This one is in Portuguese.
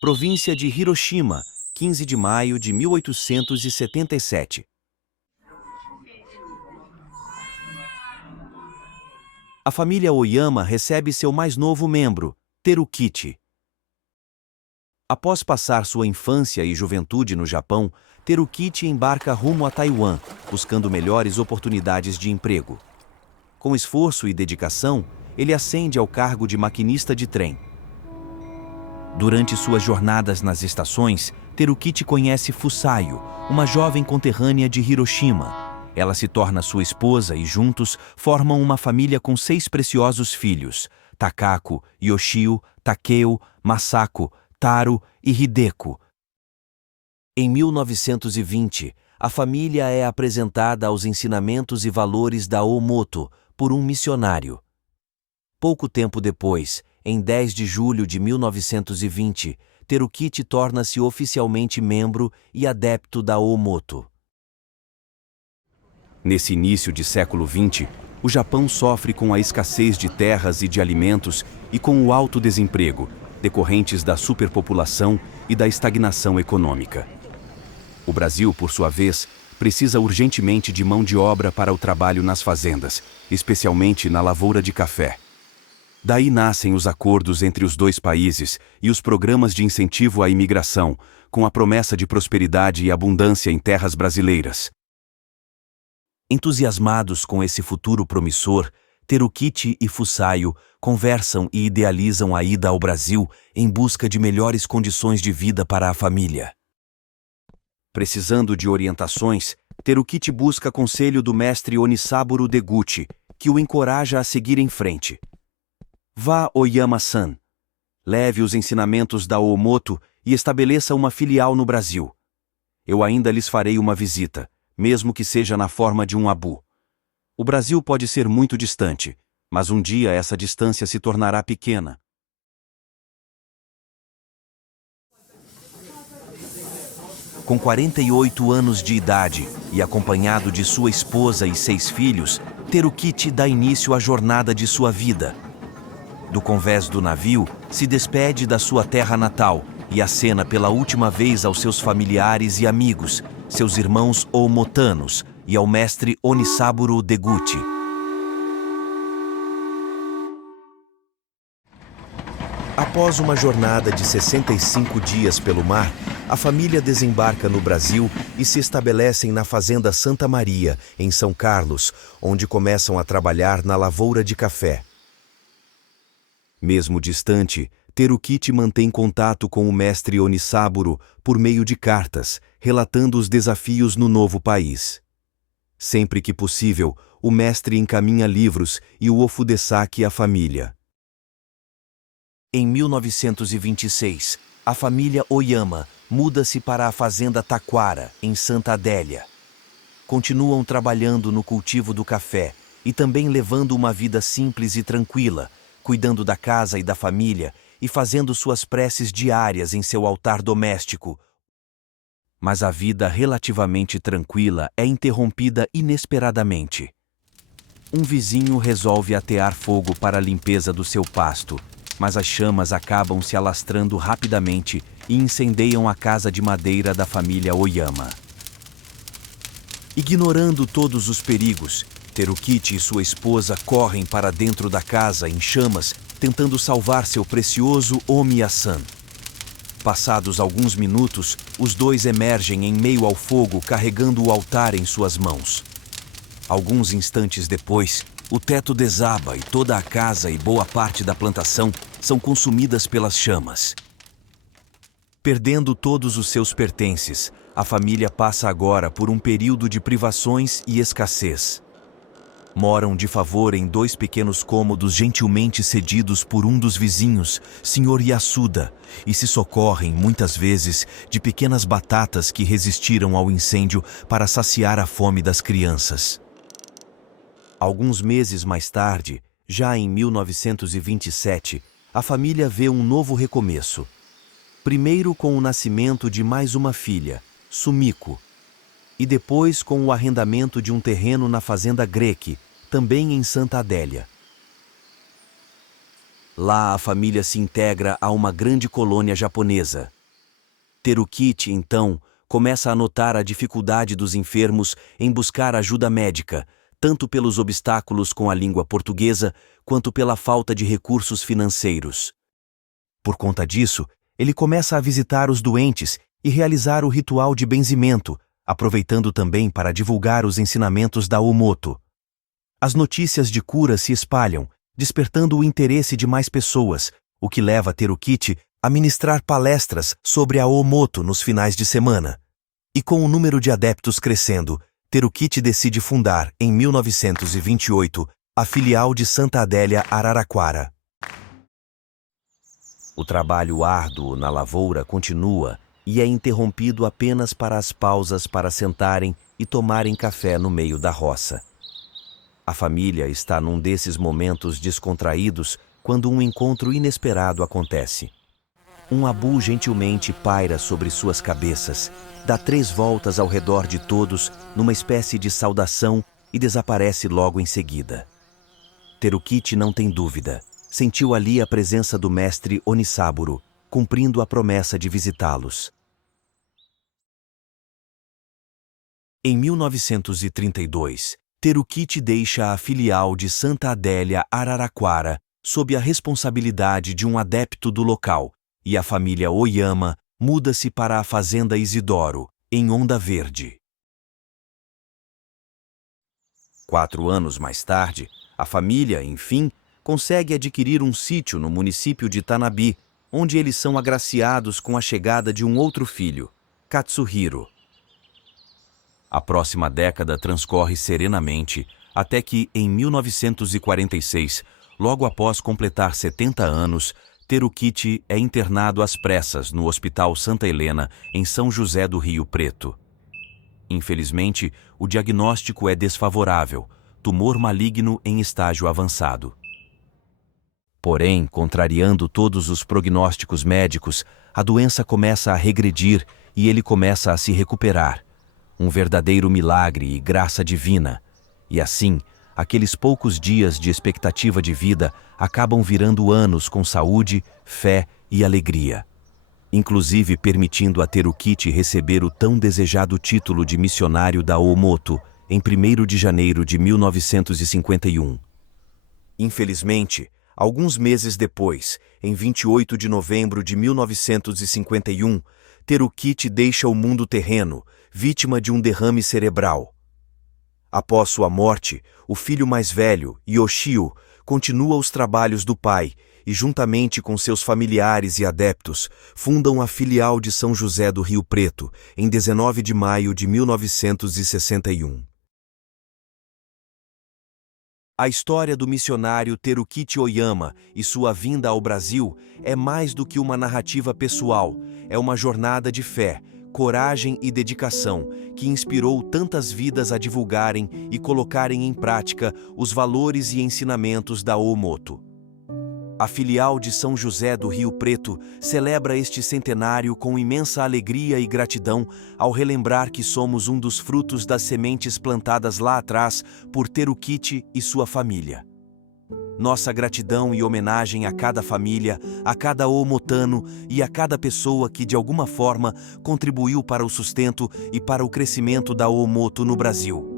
província de Hiroshima, 15 de maio de 1877. A família Oyama recebe seu mais novo membro, Terukichi. Após passar sua infância e juventude no Japão, Terukichi embarca rumo a Taiwan, buscando melhores oportunidades de emprego. Com esforço e dedicação, ele ascende ao cargo de maquinista de trem. Durante suas jornadas nas estações, Terukichi conhece Fusayo, uma jovem conterrânea de Hiroshima. Ela se torna sua esposa e juntos formam uma família com 6 preciosos filhos: Takako, Yoshio, Takeo, Masako, Taro e Hideko. Em 1920, a família é apresentada aos ensinamentos e valores da Omoto por um missionário. Pouco tempo depois, em 10 de julho de 1920, Terukichi torna-se oficialmente membro e adepto da Omoto. Nesse início de século XX, o Japão sofre com a escassez de terras e de alimentos e com o alto desemprego, decorrentes da superpopulação e da estagnação econômica. O Brasil, por sua vez, precisa urgentemente de mão de obra para o trabalho nas fazendas, especialmente na lavoura de café. Daí nascem os acordos entre os dois países e os programas de incentivo à imigração, com a promessa de prosperidade e abundância em terras brasileiras. Entusiasmados com esse futuro promissor, Terukichi e Fusayo conversam e idealizam a ida ao Brasil em busca de melhores condições de vida para a família. Precisando de orientações, Terukichi busca conselho do mestre Onisaburo Deguchi, que o encoraja a seguir em frente. Vá, Oyama-san. Leve os ensinamentos da Omoto e estabeleça uma filial no Brasil. Eu ainda lhes farei uma visita, mesmo que seja na forma de um abu. O Brasil pode ser muito distante, mas um dia essa distância se tornará pequena. Com 48 anos de idade e acompanhado de sua esposa e 6 filhos, Terukichi dá início à jornada de sua vida. Do convés do navio, se despede da sua terra natal e acena pela última vez aos seus familiares e amigos, seus irmãos omotanos e ao mestre Onisaburo Deguchi. Após uma jornada de 65 dias pelo mar, a família desembarca no Brasil e se estabelecem na Fazenda Santa Maria, em São Carlos, onde começam a trabalhar na lavoura de café. Mesmo distante, Terukichi mantém contato com o mestre Onisaburo por meio de cartas, relatando os desafios no novo país. Sempre que possível, o mestre encaminha livros e o ofudesaki à família. Em 1926, a família Oyama muda-se para a fazenda Taquara, em Santa Adélia. Continuam trabalhando no cultivo do café e também levando uma vida simples e tranquila, cuidando da casa e da família e fazendo suas preces diárias em seu altar doméstico. Mas a vida relativamente tranquila é interrompida inesperadamente. Um vizinho resolve atear fogo para a limpeza do seu pasto, mas as chamas acabam se alastrando rapidamente e incendeiam a casa de madeira da família Oyama. Ignorando todos os perigos, Terukichi e sua esposa correm para dentro da casa em chamas, tentando salvar seu precioso Omiya-san. Passados alguns minutos, os dois emergem em meio ao fogo carregando o altar em suas mãos. Alguns instantes depois, o teto desaba e toda a casa e boa parte da plantação são consumidas pelas chamas. Perdendo todos os seus pertences, a família passa agora por um período de privações e escassez. Moram de favor em 2 pequenos cômodos gentilmente cedidos por um dos vizinhos, Sr. Yasuda, e se socorrem, muitas vezes, de pequenas batatas que resistiram ao incêndio para saciar a fome das crianças. Alguns meses mais tarde, já em 1927, a família vê um novo recomeço. Primeiro com o nascimento de mais uma filha, Sumiko, e depois com o arrendamento de um terreno na fazenda Greki, também em Santa Adélia. Lá a família se integra a uma grande colônia japonesa. Terukiti, então, começa a notar a dificuldade dos enfermos em buscar ajuda médica, tanto pelos obstáculos com a língua portuguesa, quanto pela falta de recursos financeiros. Por conta disso, ele começa a visitar os doentes e realizar o ritual de benzimento, aproveitando também para divulgar os ensinamentos da Oomoto. As notícias de cura se espalham, despertando o interesse de mais pessoas, o que leva Terukiti a ministrar palestras sobre a Oomoto nos finais de semana. E com o número de adeptos crescendo, Terukiti decide fundar, em 1928, a filial de Santa Adélia Araraquara. O trabalho árduo na lavoura continua e é interrompido apenas para as pausas para sentarem e tomarem café no meio da roça. A família está num desses momentos descontraídos quando um encontro inesperado acontece. Um abu gentilmente paira sobre suas cabeças, dá 3 voltas ao redor de todos numa espécie de saudação e desaparece logo em seguida. Terukiti não tem dúvida. Sentiu ali a presença do mestre Onisaburo, cumprindo a promessa de visitá-los. Em 1932, Terukiti deixa a filial de Santa Adélia Araraquara sob a responsabilidade de um adepto do local, e a família Oyama muda-se para a fazenda Isidoro, em Onda Verde. 4 anos mais tarde, a família, enfim, consegue adquirir um sítio no município de Tanabe, onde eles são agraciados com a chegada de um outro filho, Katsuhiro. A próxima década transcorre serenamente, até que, em 1946, logo após completar 70 anos, Terukiti é internado às pressas no Hospital Santa Helena, em São José do Rio Preto. Infelizmente, o diagnóstico é desfavorável, tumor maligno em estágio avançado. Porém, contrariando todos os prognósticos médicos, a doença começa a regredir e ele começa a se recuperar. Um verdadeiro milagre e graça divina. E assim, aqueles poucos dias de expectativa de vida acabam virando anos com saúde, fé e alegria. Inclusive permitindo a Terukiti receber o tão desejado título de missionário da Oomoto em 1º de janeiro de 1951. Infelizmente, alguns meses depois, em 28 de novembro de 1951, Terukiti deixa o mundo terreno, vítima de um derrame cerebral. Após sua morte, o filho mais velho, Yoshio, continua os trabalhos do pai e, juntamente com seus familiares e adeptos, fundam a filial de São José do Rio Preto, em 19 de maio de 1961. A história do missionário Terukiti Oyama e sua vinda ao Brasil é mais do que uma narrativa pessoal, é uma jornada de fé, coragem e dedicação que inspirou tantas vidas a divulgarem e colocarem em prática os valores e ensinamentos da Oomoto. A filial de São José do Rio Preto celebra este centenário com imensa alegria e gratidão ao relembrar que somos um dos frutos das sementes plantadas lá atrás por Terukiti e sua família. Nossa gratidão e homenagem a cada família, a cada oomotano e a cada pessoa que de alguma forma contribuiu para o sustento e para o crescimento da Oomoto no Brasil.